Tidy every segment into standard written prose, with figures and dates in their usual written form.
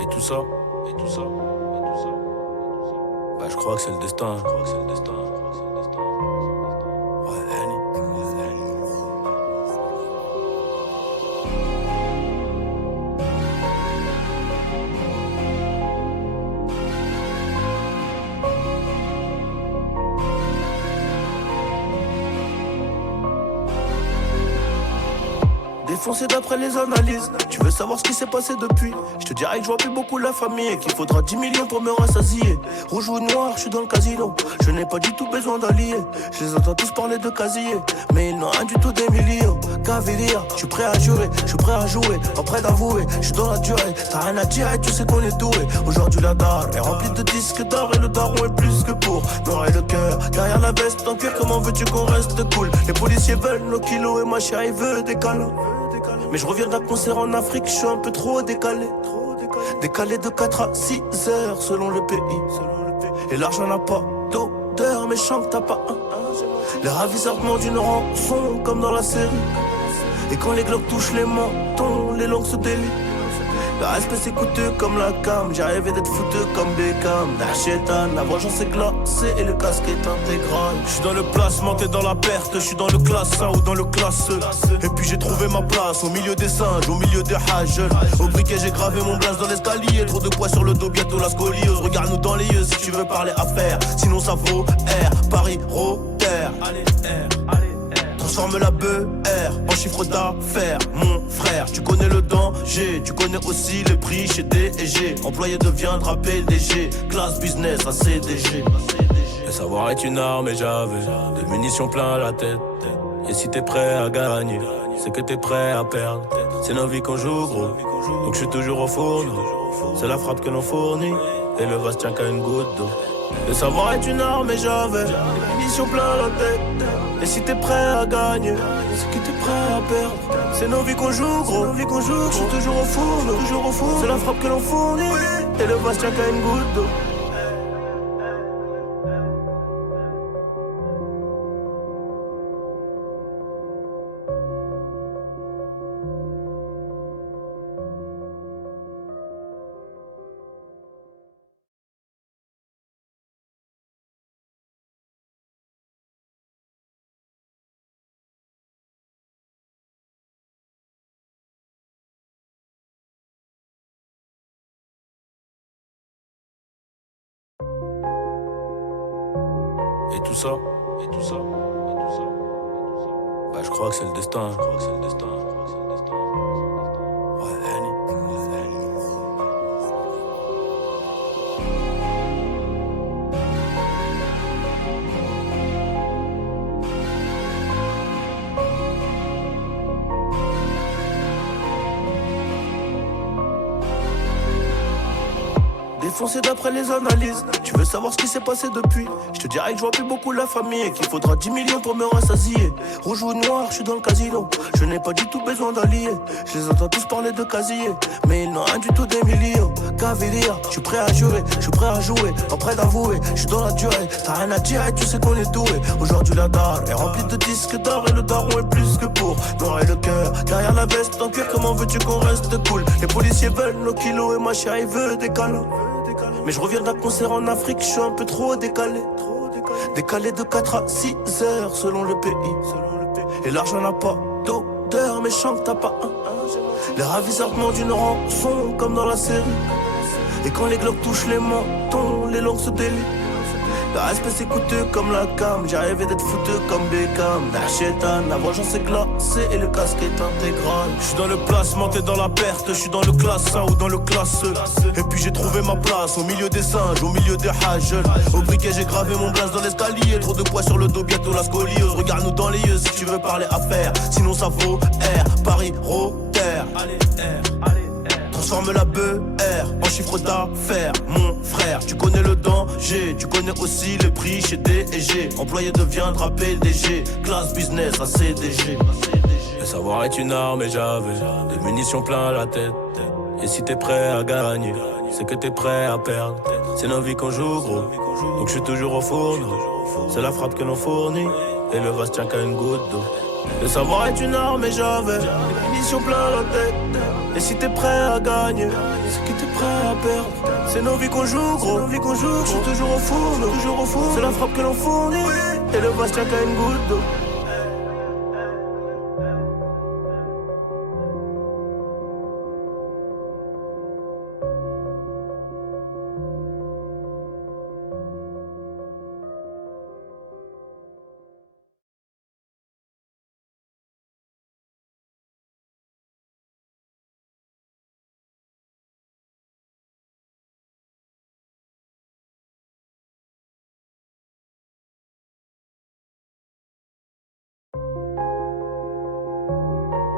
Et tout ça, et tout ça, et tout ça. Bah je crois que c'est le destin, je crois que c'est le destin, je crois que c'est le destin. Ouais, Annie. Défoncé d'après les analyses. Tu veux savoir ce qui s'est passé depuis? Je te dirais que je vois plus beaucoup la famille et qu'il faudra 10 millions pour me rassasier. Rouge ou noir, je suis dans le casino. Je n'ai pas du tout besoin d'alliés. Je les entends tous parler de casier, mais ils n'ont rien du tout d'Emilio. Cavalier, je suis prêt à jurer, je suis prêt à jouer, pas prêt d'avouer. Je suis dans la durée, t'as rien à dire et tu sais qu'on est doué. Aujourd'hui la dalle est remplie de disques d'or et le daron est plus que pour noyer le cœur. Derrière la veste en cuir, comment veux-tu qu'on reste cool? Les policiers veulent nos kilos et ma chérie veut des câlins. Mais je reviens d'un concert en Afrique, je suis un peu trop décalé. Décalé de 4 à 6 heures selon le pays. Et l'argent n'a pas d'odeur, mais chante t'as pas un. Les ravisseurs demandent une rançon comme dans la série. Et quand les globes touchent les mentons, les langues se délient. Le respect c'est coûteux comme la cam. J'ai rêvé d'être fouteux comme Beckham. Nachétan, la vengeance est glacée et le casque est intégral. Je suis dans le placement, t'es dans la perte. Je suis dans le classe 1 ou dans le classe E. Et puis j'ai trouvé ma place au milieu des singes, au milieu des hages. Au briquet j'ai gravé mon blaze dans l'escalier. Trop de poids sur le dos, bientôt la scoliose. Regarde-nous dans les yeux si tu veux parler affaires. Sinon ça vaut R, Paris, Rotter. Allez R, allez. Transforme la BR en chiffre d'affaires, mon frère. Tu connais le danger, tu connais aussi le prix chez D&G. Employé deviendra PDG, classe business à CDG. Le savoir est une arme et j'avais des munitions plein la tête. Et si t'es prêt à gagner, c'est que t'es prêt à perdre. C'est nos vies qu'on joue gros, donc je suis toujours au fourneau. C'est la frappe que l'on fournit, et le vase tient qu'à une goutte d'eau. Le savoir est une arme et j'avais des munitions plein la tête. Et si t'es prêt à gagner, c'est que t'es prêt à perdre. C'est nos vies qu'on joue gros, je suis toujours au four, c'est la frappe que l'on fournit, et le vase tient qu'à une goutte d'eau. Et tout ça, et tout ça, et tout ça, et tout ça. Bah je crois que c'est le destin, je crois que c'est le destin, je crois que c'est le destin. Ouais, Annie. Défoncé d'après les analyses. Tu veux savoir ce qui s'est passé depuis? Je te dirais que je vois plus beaucoup la famille et qu'il faudra 10 millions pour me rassasier. Rouge ou noir, je suis dans le casino. Je n'ai pas du tout besoin d'alliés. Je les entends tous parler de casier, mais ils n'ont rien du tout d'Emilio. Cavalier, je suis prêt à jurer, je suis prêt à jouer, pas prêt d'avouer. Je suis dans la durée, t'as rien à dire et tu sais qu'on est doué. Aujourd'hui la dalle est remplie de disques d'or et le daron est plus que pour noyer le cœur. Derrière la veste en cuir, comment veux-tu qu'on reste cool? Les policiers veulent nos kilos et ma chérie veut des câlins. Mais je reviens d'un concert en Afrique, je suis un peu trop décalé. Décalé de 4 à 6 heures selon le pays. Et l'argent n'a pas d'odeur, mais chante t'as pas un. Les ravisseurs demandent une rançon comme dans la série. Et quand les globes touchent les mentons, les langues se délient. Le respect c'est coûteux comme la cam. J'ai rêvé d'être fouteux comme Beckham. Nachétan, la vengeance est glacée et le casque est intégral. Je suis dans le placement, t'es dans la perte. Je suis dans le classe 1 ou dans le classe E. Et puis j'ai trouvé ma place au milieu des singes, au milieu des hages. Au briquet j'ai gravé mon blaze dans l'escalier. Trop de poids sur le dos, bientôt la scoliose. Regarde-nous dans les yeux si tu veux parler affaires. Sinon ça vaut R, Paris, Rotter. Allez R, allez. Transforme la BR en chiffre d'affaires, mon frère. Tu connais le danger, tu connais aussi le prix chez D&G. Employé deviendra PDG, classe business à CDG. Le savoir est une arme et j'avais des munitions plein la tête. Et si t'es prêt à gagner, c'est que t'es prêt à perdre. C'est nos vies qu'on joue gros, donc je suis toujours au fourneau. C'est la frappe que l'on fournit, et le vase tient qu'à une goutte d'eau. Le savoir est une arme et j'avais des munitions plein la tête. Et si t'es prêt à gagner, c'est que t'es prêt à perdre. C'est nos vies qu'on joue, gros, nos vies qu'on joue. Je suis toujours au four, c'est la frappe que l'on fournit. Et le vase tient qu'à une goutte d'eau.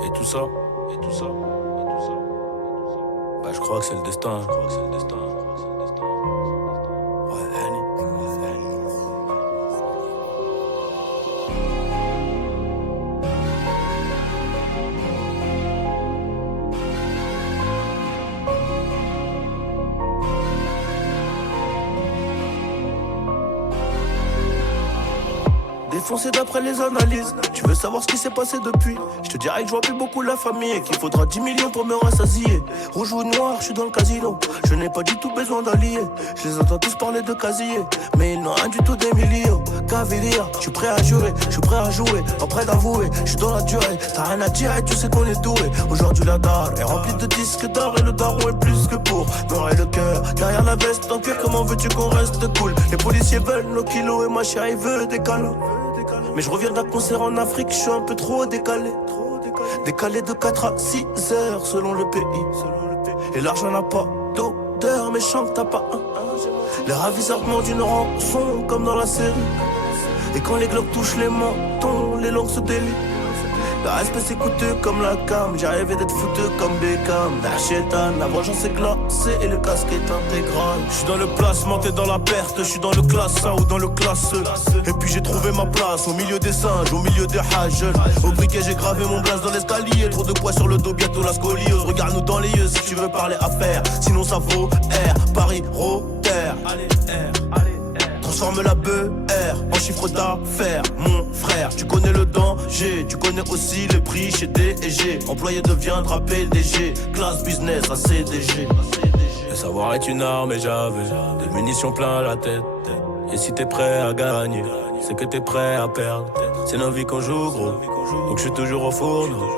Et tout ça, et tout ça, et tout ça, bah je crois que c'est le destin, Ouais, Annie. Défoncé d'après les analyses. Tu veux savoir ce qui s'est passé depuis? Je te dirais que je vois plus beaucoup la famille et qu'il faudra 10 millions pour me rassasier. Rouge ou noir, je suis dans le casino. Je n'ai pas du tout besoin d'alliés. Je les entends tous parler de casier, mais ils n'ont rien du tout des millions. Cavalier, je suis prêt à jurer, je suis prêt à jouer, pas prêt d'avouer. Je suis dans la durée, t'as rien à dire et tu sais qu'on est doué. Aujourd'hui la dalle est remplie de disques d'or et le daron est plus que pour noir et le cœur. Derrière la veste en cuir, comment veux-tu qu'on reste cool? Les policiers veulent nos kilos et ma chérie veut des câlins. Mais je reviens d'un concert en Afrique, je suis un peu trop décalé. Décalé de 4 à 6 heures selon le pays. Et l'argent n'a pas d'odeur, mais chante t'as pas un. Les ravisseurs demandent une rançon comme dans la série. Et quand les globes touchent les mentons, les langues se délient. Le respect c'est coûteux comme la cam. J'ai rêvé d'être fouteux comme Beckham. Darchetan, la vengeance est glacée et le casque est intégral. Je suis dans le placement, t'es dans la perte. Je suis dans le classe A ou dans le classe E. Et puis j'ai trouvé ma place au milieu des singes, au milieu des hages. Au briquet j'ai gravé mon blaze dans l'escalier. Trop de poids sur le dos, bientôt la scoliose. Regarde-nous dans les yeux si tu veux parler affaires. Sinon ça vaut R, Paris, Rotter. Allez R, allez. Transforme la BR en chiffre d'affaires, mon frère. Tu connais le danger, tu connais aussi les prix chez D&G. Employé deviendra PDG, classe business à CDG. Le savoir est une arme et j'avais des munitions plein la tête. Et si t'es prêt à gagner, c'est que t'es prêt à perdre. C'est nos vies qu'on joue gros, donc je suis toujours au fourneau.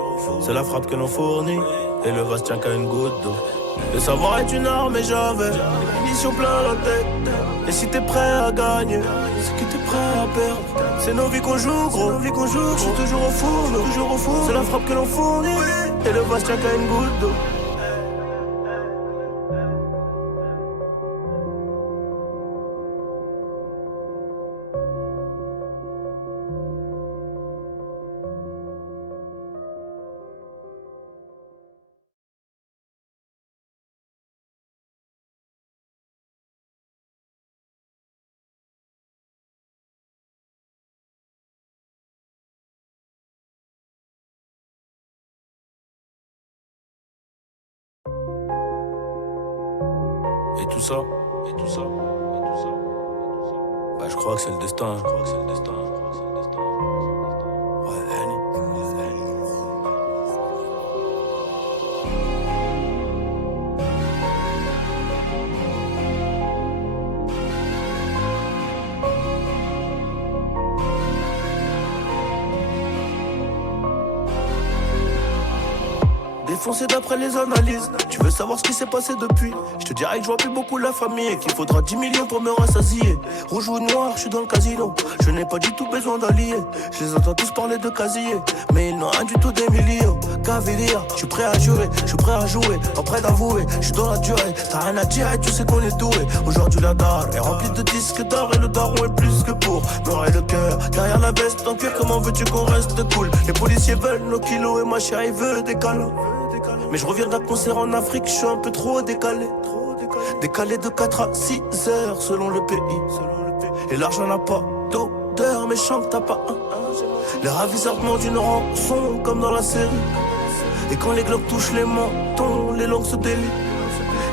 C'est la frappe que l'on fournit, et le vase tient qu'à une goutte d'eau. Le savoir est une arme et j'avais des munitions plein la tête. Et si t'es prêt à gagner, c'est que t'es prêt à perdre. C'est nos vies qu'on joue gros, je suis toujours au four, c'est la frappe que l'on fournit, et le vase tient qu'à une goutte d'eau. Et tout ça, et tout ça, et tout ça, bah je crois que c'est le destin, Ouais, Annie. Défoncé d'après les analyses. Tu veux savoir ce qui s'est passé depuis? Je te dirais que je vois plus beaucoup la famille et qu'il faudra 10 millions pour me rassasier. Rouge ou noir, je suis dans le casino. Je n'ai pas du tout besoin d'alliés. Je les entends tous parler de casier, mais ils n'ont rien du tout des millions. Cavalier, je suis prêt à jurer, je suis prêt à jouer, pas prêt d'avouer. Je suis dans la durée, t'as rien à dire et tu sais qu'on est doué. Aujourd'hui la dalle est remplie de disques d'or et le daron est plus que pour noir et le cœur. Derrière la veste en cuir, comment veux-tu qu'on reste cool? Les policiers veulent nos kilos et ma chérie veut des câlins. Mais je reviens d'un concert en Afrique, je suis un peu trop décalé. Décalé de 4 à 6 heures selon le pays. Et l'argent n'a pas d'odeur, mais chante t'as pas un. Les ravisseurs demandent une rançon comme dans la série. Et quand les globes touchent les mentons, les langues se délient.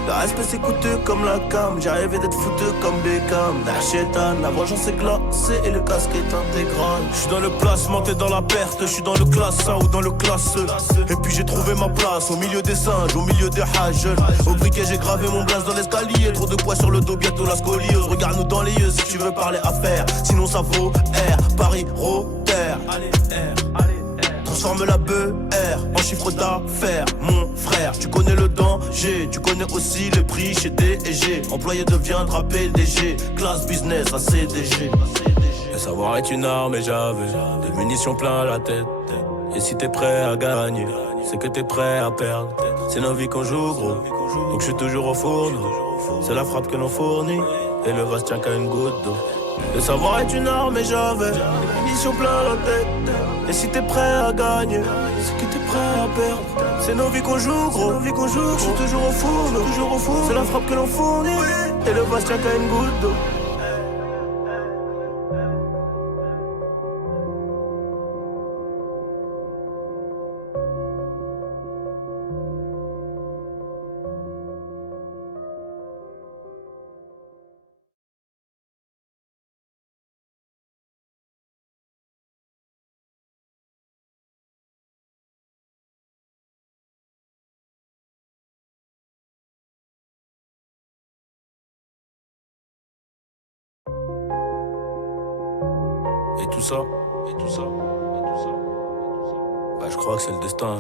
Le respect c'est coûteux comme la cam. J'ai rêvé d'être foutu comme Beckham. Nachétan, la vengeance est glacée et le casque est intégral. J'suis dans le placement, t'es dans la perte. J'suis dans le classe A ou dans le classe E. Et puis j'ai trouvé ma place au milieu des singes, au milieu des hages. Au briquet j'ai gravé mon blaze dans l'escalier. Trop de poids sur le dos, bientôt la scoliose. Regarde-nous dans les yeux si tu veux parler affaires. Sinon ça vaut R, Paris, Rotter. Allez R, allez R. Transforme la BR en chiffre d'affaires. Mon frère, tu connais le danger. Tu connais aussi le prix chez D&G. Employé deviendra PDG. Classe business à CDG. Le savoir est une arme et j'avais des munitions plein la tête. Et si t'es prêt à gagner, c'est que t'es prêt à perdre. C'est nos vies qu'on joue gros, donc je suis toujours au fourneau. C'est la frappe que l'on fournit, et le vase tient qu'à une goutte d'eau. Le savoir est une arme et j'avais des munitions plein la tête. Et si t'es prêt à gagner, c'est que t'es prêt à perdre. C'est nos vies qu'on joue gros, je suis toujours au fourneau. C'est la frappe que l'on fournit, et le vase tient qu'à une goutte d'eau. Et tout ça, bah je crois que c'est le destin.